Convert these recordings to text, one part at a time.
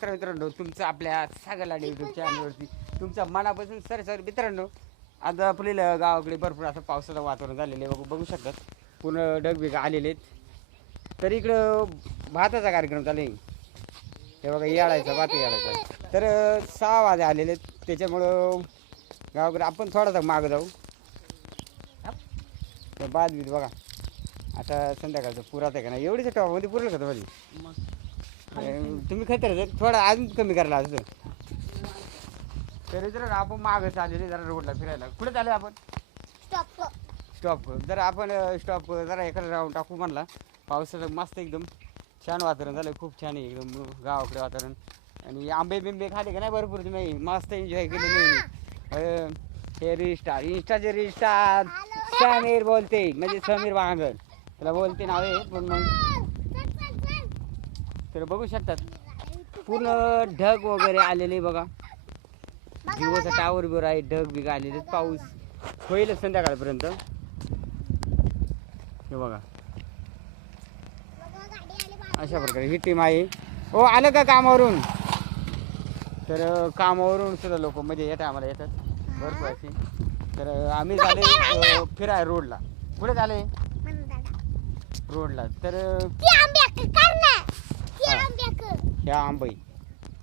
तर मित्रांनो तुमचं आपल्या सागर लाडे यूट्यूब चॅनलवरती तुमचं मनापासून सर मित्रांनो आज आपल्याला गावाकडे भरपूर असं पावसाचं वातावरण झालेलं आहे बघू शकतात. पूर्ण ढगबिग आलेले आहेत. तर इकडं भाताचा कार्यक्रम चालू आहे. हे बघा याळायचा भात याळायचा. तर 6 वाजे आलेले आहेत. त्याच्यामुळं गावाकडे आपण थोडासा मागं जाऊ. तर बाद बीत बघा आता संध्याकाळचं पुरात आहे का नाही एवढीच टॉपमध्ये पुरेल का तुम्हाला? तुम्ही खतर थोडा अजून कमी करायला असं. तर जर आपण मागं चाललेले जरा रोडला फिरायला कुठे चालू आपण स्टॉप जर आपण स्टॉप जरा एखादा राऊंड टाकू म्हणला. पावसाचं मस्त एकदम छान वातावरण झालं. खूप छान आहे एकदम गावाकडे वातावरण. आणि आंबे बिंबे खाले का नाही भरपूर तुम्ही मस्त एन्जॉय केलेले. हे इंस्टाचे रिस्टार समीर बोलते म्हणजे समीर वांगर त्याला बोलते नाव आहे पण मग. तर बघू शकतात पूर्ण ढग वगैरे आलेले बघा. जिओचा टावर बिवर आहे. ढग बिग आलेले. पाऊस होईल संध्याकाळपर्यंत. हे बघा अशा प्रकारे ही टीम आहे. हो आलं का कामावरून? तर कामावरून सुद्धा लोक म्हणजे येतात आम्हाला येतात भरपूर अशी. तर आम्ही झाले फिराय रोडला. कुठे झाले रोडला? तर ह्या आंबाई.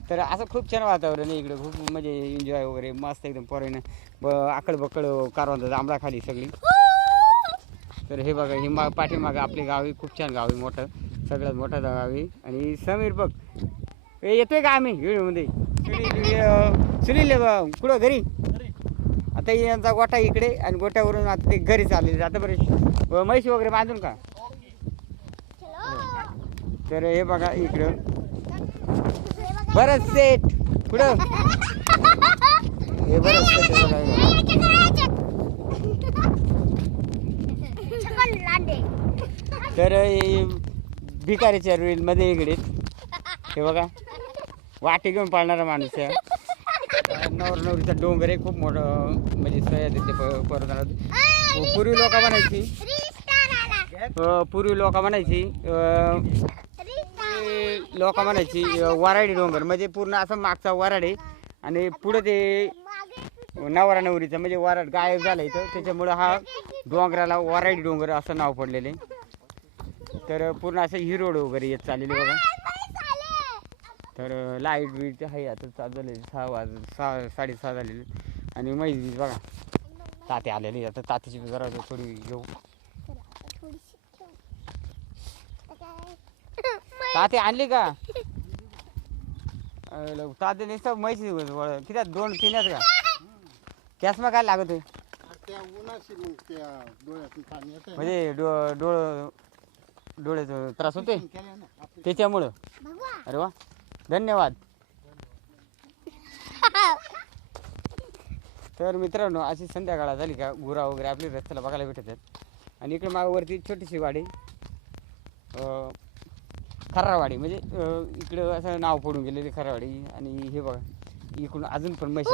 तर असं खूप छान वातावरण आहे इकडं. खूप म्हणजे एन्जॉय वगैरे मस्त एकदम पोरानं आकड बकड कारवांचा जांभळा खाली सगळी. तर हे बघा ही पाठीमागं आपले गाव आहे. खूप छान गाव आहे मोठं सगळ्यात मोठं गाव आहे. आणि समीर बघ येतोय का आम्ही व्हिडिओमध्ये सुनील कुठं घरी आता यांचा गोठा इकडे आणि गोठ्यावरून आता ते घरी चालले. आता बरे म्हैशी वगैरे बांधून का? तर हे बघा इकडं बरंच सेट कुठं हे बरंच सेट तर भिकारीच्या रेलमध्ये इकडे हे बघा वाटी घेऊन पाळणारा माणूस आहे. नवरीचा डोंगर आहे खूप मोठं म्हणजे सह्याद्री ते पर्वताला. पूर्वी लोक म्हणायची वराडी डोंगर म्हणजे पूर्ण असं मागचा वराड आहे आणि पुढे ते नवरा नवरीचं म्हणजे वराड गायब झालं इथं. त्याच्यामुळं हा डोंगराला वराडी डोंगर असं नाव पडलेलं आहे. तर पूर्ण असं ही रोड वगैरे येत चाललेली बघा. तर लाईट बीट आहे आता चालू झाले 6 साडेसहा झालेले. आणि मैस बघा ताते आलेली. आता तात्याची जरा थोडी घेऊ. ताते आणली का? ताते नुसतं म्हैशी किती 2-3 का कॅसमा काय लागत आहे म्हणजे डोळ्याचा त्रास होते त्याच्यामुळं. अरे वा धन्यवाद. तर मित्रांनो अशी संध्याकाळ झाली का गुरा वगैरे आपली रस्त्याला बघायला भेटत आहेत. आणि इकडे मागावरती छोटीशी वाडी खरावाडी म्हणजे इकडं असं नाव पडून गेलेली खरावाडी. आणि हे बघा इकडून अजून पण म्हशी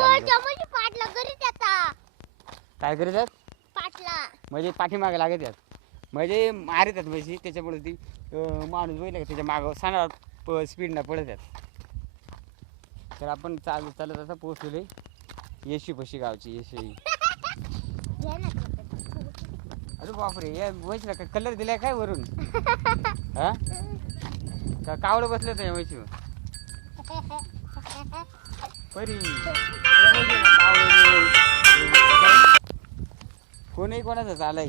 काय करीत आहेत म्हणजे पाठीमागे लागत आहेत म्हणजे मारितात म्हशी. त्याच्यामुळे ती माणूस बघितला का त्याच्या मागं सांगा स्पीडनं पडत आहेत. तर आपण चालत असं पोहोचलेले येशी पशी गावची येशी. अरे बापरे या म्हशीला का कलर दिलाय काय वरून? हा का कावडं बसलं तर या म्हशीवर परी कोणीही कोणाचं चालाय.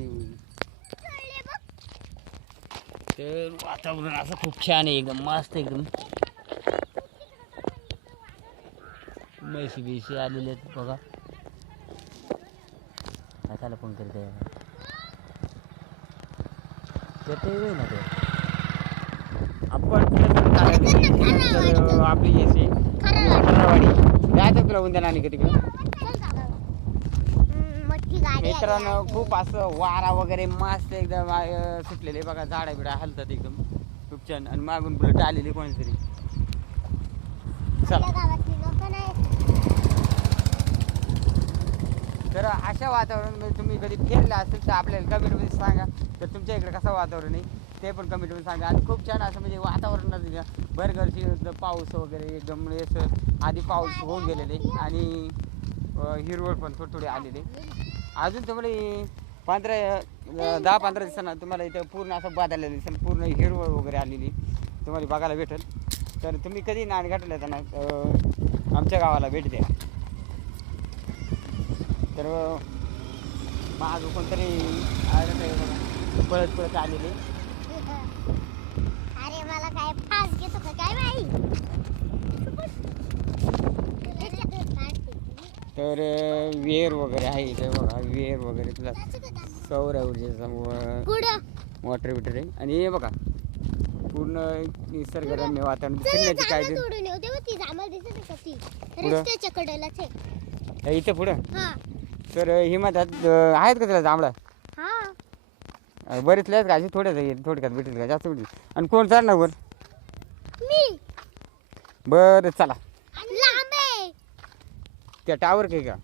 तर वातावरण असं खूप छान आहे एकदम मस्त एकदम. म्हशी बिशी आलेले आहेत बघा. काय त्याला फोन करीत आहे ते ना ते आपण आपली येशी खरावाडी जायचं तुला उद्या नाणी का तिकडं. मित्रांनो खूप असं वारा वगैरे मस्त एकदम सुटलेले बघा. झाडा बिडा हलतात एकदम खूप छान. आणि मागून बुलेट आलेली कोणीतरी. चला तर अशा वातावरणामध्ये तुम्ही कधी फिरला असेल तर आपल्याला कमेंटमध्ये सांगा तर तुमच्या इकडे कसं वातावरण आहे. ते पण कमेंट मध्ये सांगा. आणि खूप छान असं म्हणजे वातावरण भरगरची पाऊस वगैरे एकदम असं आधी पाऊस होऊन गेलेले आणि हिरवळ पण थोडी थोडी आलेली. अजून तुम्हाला 10-15 दिवसांना तुम्हाला इथं पूर्ण असं बदललेलं दिसेल, पूर्ण हिरवळ वगैरे आलेली तुम्हाला बघायला भेटेल. तर तुम्ही कधी नाणेघाटाला येताना आमच्या गावाला भेट द्या. तर माझं कोणतरी पळत पळत आलेले. अरे मला काय फास घेतो का काय माहिती. तर विहीर वगैरे आहे इथे बघा, विहीर वगैरे तुला सौर ऊर्जेचा वॉटर बिटर आहे. आणि हे बघा पूर्ण निसर्गरम्य वातावरण फिरण्याची काय इथे पुढं. तर हिमालयात आहेत का त्याला जांभळा बरेच आहेत का असे थोडक्यात भेटेल का जास्त भेटेल. आणि कोण चढणार वर? बरं चला. त्या टावर काही का